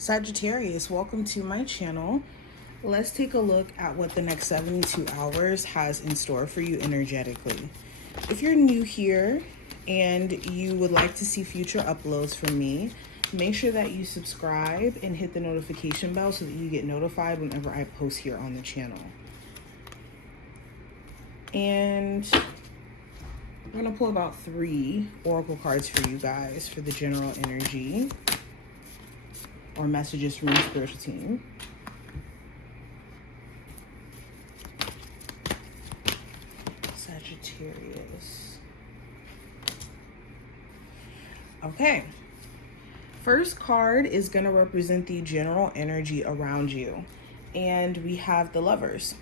Sagittarius, welcome to my channel. Let's take a look at what the next 72 hours has in store for you energetically. If you're new here and you would like to see future uploads from me, make sure that you subscribe and hit the notification bell so that you get notified whenever I post here on the channel. And I'm going to pull about 3 oracle cards for you guys for the general energy or messages from your spiritual team. Sagittarius. Okay. First card is going to represent the general energy around you. And we have the Lovers.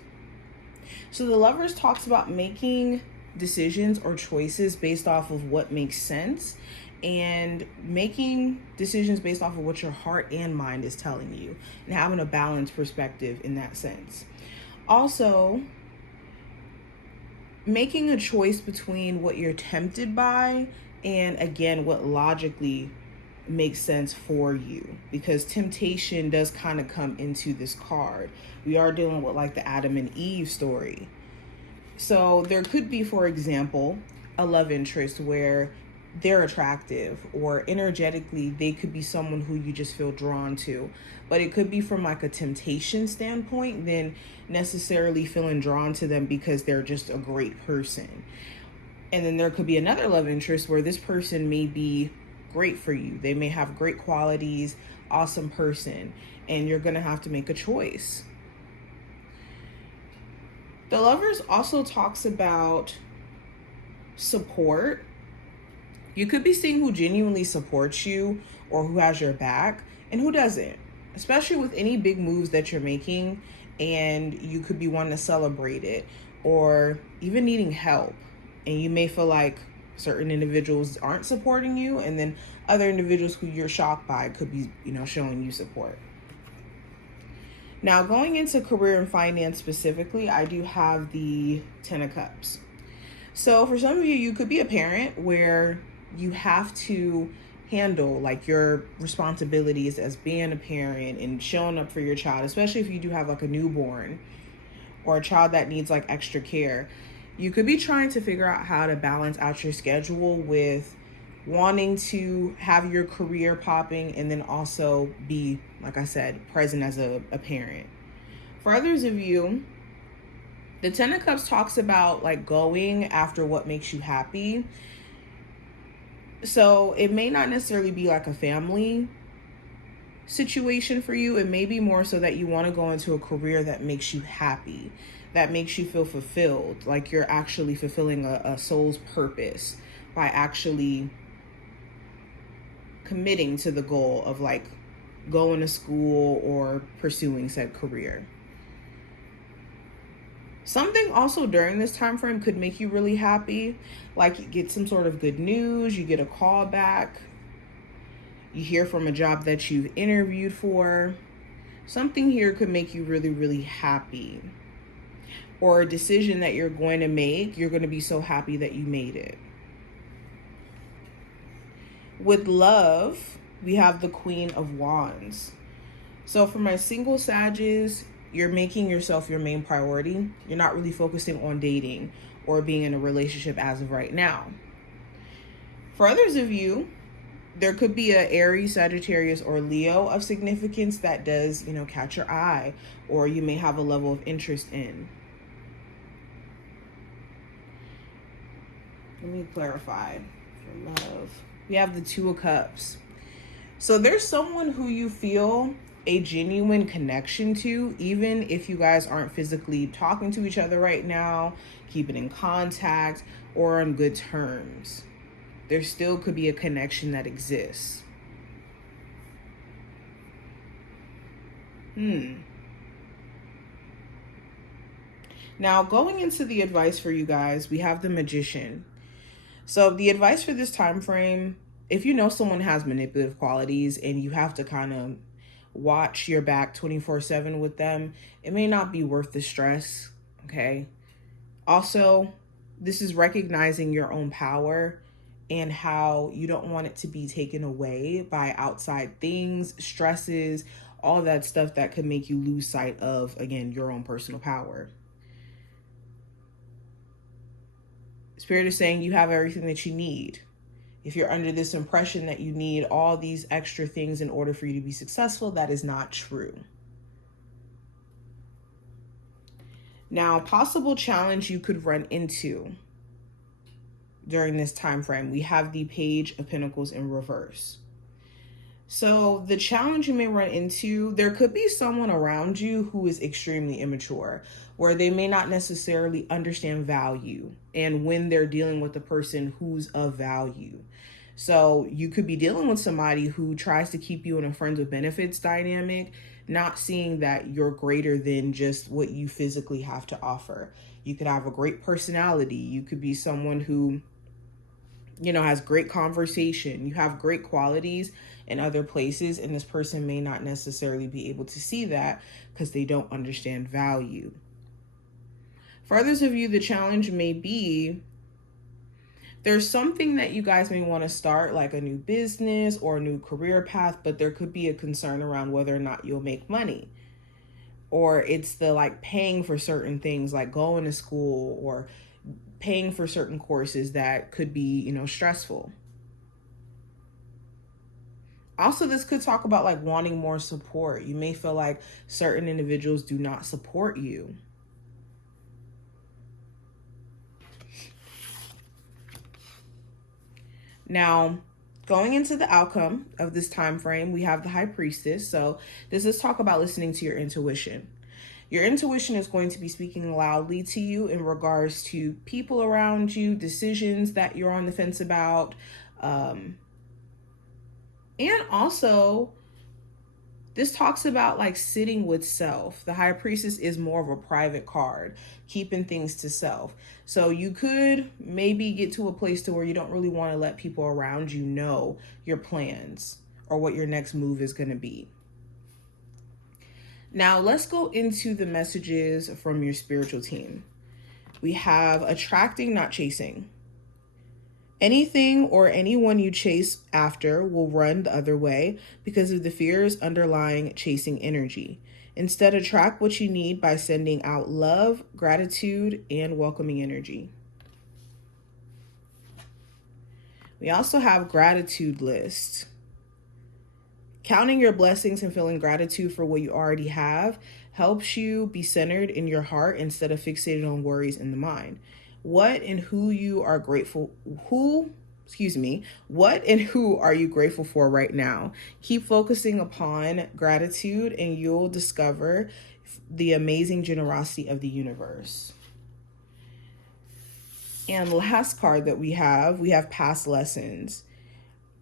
So the Lovers talks about making decisions or choices based off of what makes sense and making decisions based off of what your heart and mind is telling you and having a balanced perspective in that sense. Also, making a choice between what you're tempted by and again what logically makes sense for you, because temptation does kind of come into this card. We are dealing with like the Adam and Eve story. So there could be, for example, a love interest where they're attractive or energetically they could be someone who you just feel drawn to, but it could be from like a temptation standpoint than necessarily feeling drawn to them because they're just a great person. And then there could be another love interest where this person may be great for you. They may have great qualities, awesome person, and you're gonna have to make a choice. The Lovers also talks about support. You could be seeing who genuinely supports you or who has your back and who doesn't, especially with any big moves that you're making, and you could be wanting to celebrate it or even needing help. And you may feel like certain individuals aren't supporting you, and then other individuals who you're shocked by could be, showing you support. Now, going into career and finance specifically, I do have the 10 of Cups. So for some of you, you could be a parent where you have to handle like your responsibilities as being a parent and showing up for your child, especially if you do have like a newborn or a child that needs like extra care. You could be trying to figure out how to balance out your schedule with wanting to have your career popping and then also be, like I said, present as a parent. For others of you, the 10 of Cups talks about like going after what makes you happy. So it may not necessarily be like a family situation for you. It may be more so that you want to go into a career that makes you happy, that makes you feel fulfilled, like you're actually fulfilling a soul's purpose by actually committing to the goal of like going to school or pursuing said career. Something also during this time frame could make you really happy, like you get some sort of good news, you get a call back, you hear from a job that you've interviewed for. Something here could make you really, really happy. Or a decision that you're going to make, you're going to be so happy that you made it. With love, we have the Queen of Wands. So for my single Sages, you're making yourself your main priority. You're not really focusing on dating or being in a relationship as of right now. For others of you, there could be a Aries, Sagittarius, or Leo of significance that does, catch your eye, or you may have a level of interest in. Let me clarify for love. We have the 2 of Cups. So there's someone who you feel a genuine connection to, even if you guys aren't physically talking to each other right now, keeping in contact, or on good terms. There still could be a connection that exists. Now, going into the advice for you guys, we have the Magician. So the advice for this time frame, if you know someone has manipulative qualities and you have to kind of watch your back 24/7 with them, it may not be worth the stress, okay? Also, this is recognizing your own power and how you don't want it to be taken away by outside things, stresses, all of that stuff that could make you lose sight of, again, your own personal power. Spirit is saying you have everything that you need. If you're under this impression that you need all these extra things in order for you to be successful, that is not true. Now, possible challenge you could run into during this time frame, we have the Page of Pentacles in reverse. So the challenge you may run into, there could be someone around you who is extremely immature, where they may not necessarily understand value and when they're dealing with a person who's of value. So you could be dealing with somebody who tries to keep you in a friends with benefits dynamic, not seeing that you're greater than just what you physically have to offer. You could have a great personality. You could be someone who, you know, has great conversation. You have great qualities in other places, and this person may not necessarily be able to see that because they don't understand value. For others of you, the challenge may be there's something that you guys may want to start, like a new business or a new career path, but there could be a concern around whether or not you'll make money. Or it's the like paying for certain things, like going to school or paying for certain courses that could be, you know, stressful. Also, this could talk about like wanting more support. You may feel like certain individuals do not support you. Now, going into the outcome of this time frame, we have the High Priestess. So this is talk about listening to your intuition. Your intuition is going to be speaking loudly to you in regards to people around you, decisions that you're on the fence about, and also, this talks about like sitting with self. The High Priestess is more of a private card, keeping things to self. So you could maybe get to a place to where you don't really want to let people around you know your plans or what your next move is going to be. Now, let's go into the messages from your spiritual team. We have attracting, not chasing. Anything or anyone you chase after will run the other way because of the fears underlying chasing energy. Instead, attract what you need by sending out love, gratitude, and welcoming energy. We also have gratitude list. Counting your blessings and feeling gratitude for what you already have helps you be centered in your heart instead of fixated on worries in the mind. What and who are you grateful for right now? Keep focusing upon gratitude and you'll discover the amazing generosity of the universe. And the last card that we have past lessons.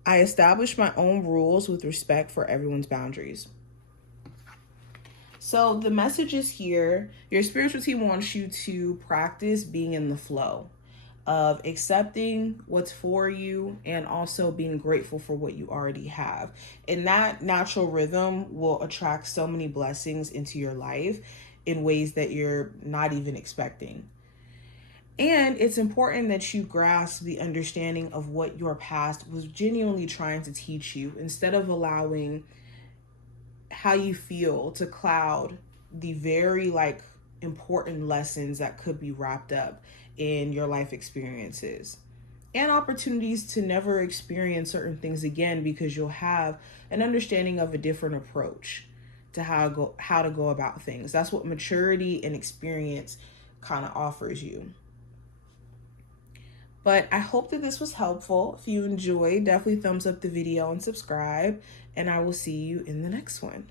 I established my own rules with respect for everyone's boundaries. So the message is here. Your spiritual team wants you to practice being in the flow of accepting what's for you and also being grateful for what you already have. And that natural rhythm will attract so many blessings into your life in ways that you're not even expecting. And it's important that you grasp the understanding of what your past was genuinely trying to teach you instead of allowing how you feel to cloud the very important lessons that could be wrapped up in your life experiences and opportunities to never experience certain things again because you'll have an understanding of a different approach to how to go about things. That's what maturity and experience kind of offers you. But I hope that this was helpful. If you enjoyed, definitely thumbs up the video and subscribe, and I will see you in the next one.